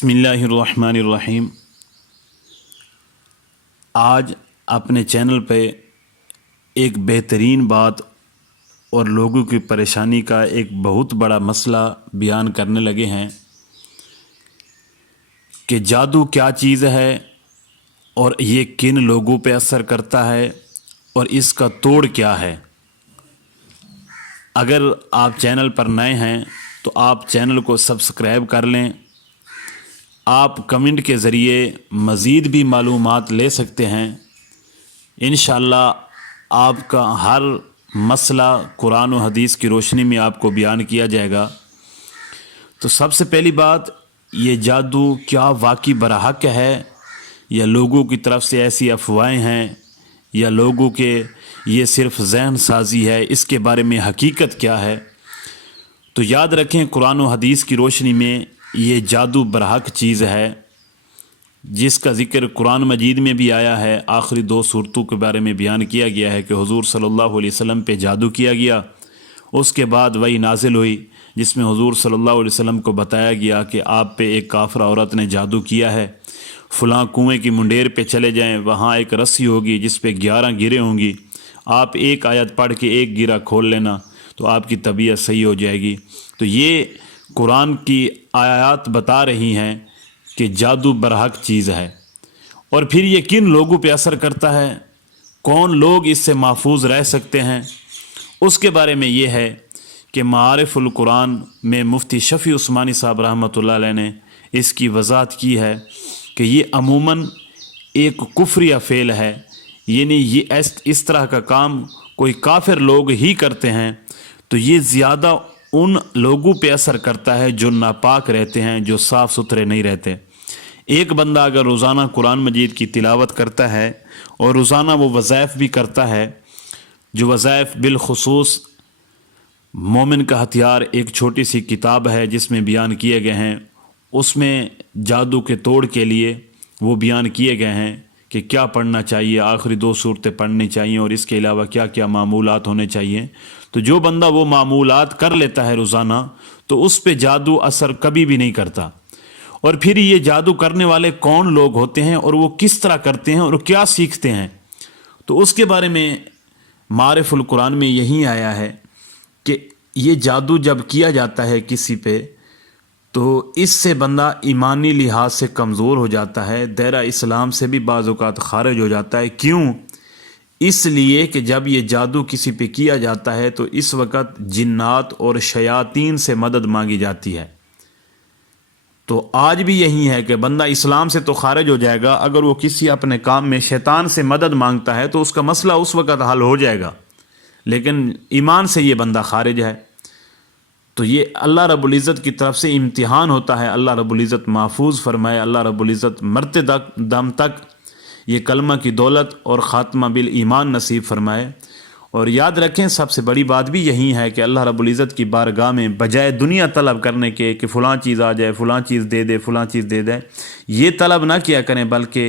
बिस्मिल्लाहिर्रहमानिर्रहीम। आज अपने चैनल पे एक बेहतरीन बात और लोगों की परेशानी का एक बहुत बड़ा मसला बयान करने लगे हैं कि जादू क्या चीज़ है और ये किन लोगों पे असर करता है और इसका तोड़ क्या है। अगर आप चैनल पर नए हैं तो आप चैनल को सब्सक्राइब कर लें। आप कमेंट के ज़रिए मज़ीद भी मालूमात ले सकते हैं। इंशाअल्लाह आपका हर मसला कुरान और हदीस की रोशनी में आपको बयान किया जाएगा। तो सबसे पहली बात, ये जादू क्या वाकई बरहक है या लोगों की तरफ से ऐसी अफवाहें हैं या लोगों के ये सिर्फ जहन साजी है, इसके बारे में हकीकत क्या है। तो याद रखें, कुरान और हदीस की रोशनी में ये जादू बरहक चीज़ है जिसका ज़िक्र कुरान मजीद में भी आया है। आखिरी 2 सूरतों के बारे में बयान किया गया है कि हुज़ूर सल्लल्लाहु अलैहि वसल्लम पे जादू किया गया। उसके बाद वही नाजिल हुई जिसमें हुज़ूर सल्लल्लाहु अलैहि वसल्लम को बताया गया कि आप पे एक काफिर औरत ने जादू किया है। फ़लाँ कुएँ की मुंडेर पे चले जाएं, वहाँ एक रस्सी होगी जिस पे 11 गिरें होंगी। आप एक आयत पढ़ के एक गिरा खोल लेना तो आपकी तबीयत सही हो जाएगी। तो ये कुरान की आयत बता रही हैं कि जादू बरहक चीज़ है। और फिर ये किन लोगों पे असर करता है, कौन लोग इससे महफूज रह सकते हैं, उसके बारे में ये है कि मारिफुल कुरान में मुफ्ती शफ़ी उस्मानी साहब रहमतुल्लाह अलैह ने इसकी वज़ाहत की है कि ये अमूमन एक कुफ्रिया फ़ेल है, यानी ये इस तरह का काम कोई काफिर लोग ही करते हैं। तो ये ज़्यादा उन लोगों पे असर करता है जो नापाक रहते हैं, जो साफ़ सुथरे नहीं रहते। एक बंदा अगर रोज़ाना कुरान मजीद की तिलावत करता है और रोज़ाना वो वज़ाइफ भी करता है, जो वज़ाइफ बिलखुसूस मोमिन का हथियार एक छोटी सी किताब है जिसमें बयान किए गए हैं, उसमें जादू के तोड़ के लिए वो बयान किए गए हैं कि क्या पढ़ना चाहिए, आखिरी 2 सूरतें पढ़नी चाहिए और इसके अलावा क्या क्या मामूलात होने चाहिए। तो जो बंदा वो मामूलात कर लेता है रोज़ाना, तो उस पे जादू असर कभी भी नहीं करता। और फिर ये जादू करने वाले कौन लोग होते हैं और वो किस तरह करते हैं और क्या सीखते हैं, तो उसके बारे में मारिफुल कुरान में यही आया है कि ये जादू जब किया जाता है किसी पे, तो इससे बंदा ईमानी लिहाज से कमज़ोर हो जाता है, दायरा इस्लाम से भी बाज़ औक़ात खारिज हो जाता है। क्यों? इसलिए कि जब ये जादू किसी पे किया जाता है तो इस वक़्त जिन्नात और शयातीन से मदद मांगी जाती है। तो आज भी यही है कि बंदा इस्लाम से तो खारिज हो जाएगा, अगर वो किसी अपने काम में शैतान से मदद मांगता है तो उसका मसला उस वक़्त हल हो जाएगा, लेकिन ईमान से ये बंदा खारिज है। तो ये अल्लाह रब्बुल इज़्ज़त की तरफ से इम्तिहान होता है। अल्लाह रब्बुल इज़्ज़त महफूज फरमाए, अल्लाह रब्बुल इज़्ज़त मरते दम तक ये कलमा की दौलत और ख़ात्मा बिल ईमान नसीब फरमाए। और याद रखें, सबसे बड़ी बात भी यही है कि अल्लाह रब्बुल इज़्ज़त की बारगाह में बजाय दुनिया तलब करने के कि फ़लाँ चीज़ आ जाए, फ़लाँ चीज़ दे दे, फ़लाँ चीज़ दे दे, ये तलब ना किया करें, बल्कि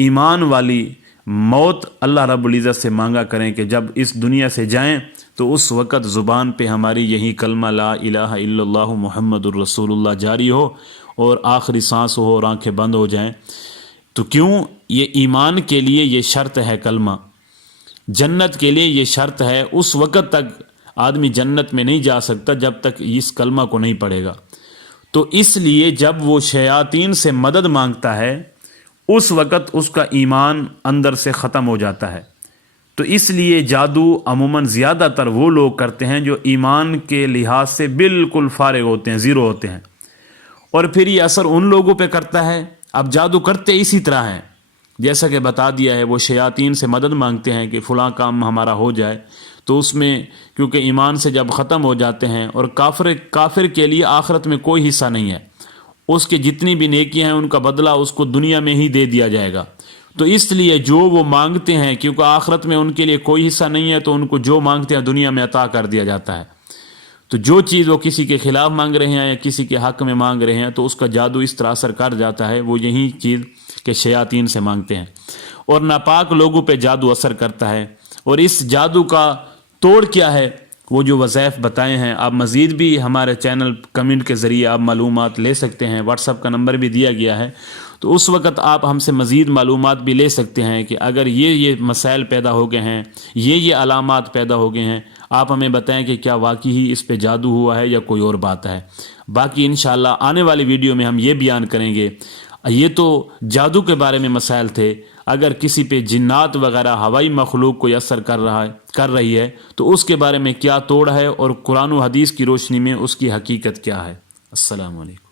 ईमान वाली मौत अल्लाह रब्बुल इज़्ज़त से मांगा करें कि जब इस दुनिया से जाएं तो उस वक़्त ज़ुबान पे हमारी यही कलमा ला इलाहा इल्लल्लाहु मुहम्मदुर रसूलुल्लाह जारी हो और आखिरी सांस हो और आंखें बंद हो जाएं। तो क्यों? ये ईमान के लिए ये शर्त है कलमा, जन्नत के लिए ये शर्त है। उस वक़्त तक आदमी जन्नत में नहीं जा सकता जब तक इस कलमा को नहीं पढ़ेगा। तो इसलिए जब वो शयातीन से मदद मांगता है उस वक़्त उसका ईमान अंदर से ख़त्म हो जाता है। तो इसलिए जादू अमूमन ज़्यादातर वो लोग करते हैं जो ईमान के लिहाज से बिल्कुल फारिग होते हैं, ज़ीरो होते हैं। और फिर ये असर उन लोगों पे करता है। अब जादू करते इसी तरह हैं, जैसा कि बता दिया है, वो शयातीन से मदद मांगते हैं कि फ़लाँ काम हमारा हो जाए। तो उसमें क्योंकि ईमान से जब ख़त्म हो जाते हैं और काफिर के लिए आखिरत में कोई हिस्सा नहीं है, उसके जितनी भी नेकियां हैं उनका बदला उसको दुनिया में ही दे दिया जाएगा। तो इसलिए जो वो मांगते हैं, क्योंकि आखिरत में उनके लिए कोई हिस्सा नहीं है, तो उनको जो मांगते हैं दुनिया में अता कर दिया जाता है। तो जो चीज़ वो किसी के ख़िलाफ़ मांग रहे हैं या किसी के हक़ में मांग रहे हैं, तो उसका जादू इस तरह असर कर जाता है, वो यही चीज़ के शयातीन से मांगते हैं। और नापाक लोगों पे जादू असर करता है। और इस जादू का तोड़ क्या है وہ جو وظائف بتائے ہیں، آپ مزید بھی ہمارے چینل کمنٹ کے ذریعے آپ معلومات لے سکتے ہیں، واٹس ایپ کا نمبر بھی دیا گیا ہے، تو اس وقت آپ ہم سے مزید معلومات بھی لے سکتے ہیں کہ اگر یہ مسائل پیدا ہو گئے ہیں، یہ علامات پیدا ہو گئے ہیں، آپ ہمیں بتائیں کہ کیا واقعی ہی اس پہ جادو ہوا ہے یا کوئی اور بات ہے۔ باقی انشاءاللہ آنے والی ویڈیو میں ہم یہ بیان کریں گے، یہ تو جادو کے بارے میں مسائل تھے، اگر کسی پہ جنات وغیرہ ہوائی مخلوق کوئی اثر کر رہی ہے تو اس کے بارے میں کیا توڑ ہے، اور قرآن و حدیث کی روشنی میں اس کی حقیقت کیا ہے۔ السلام علیکم۔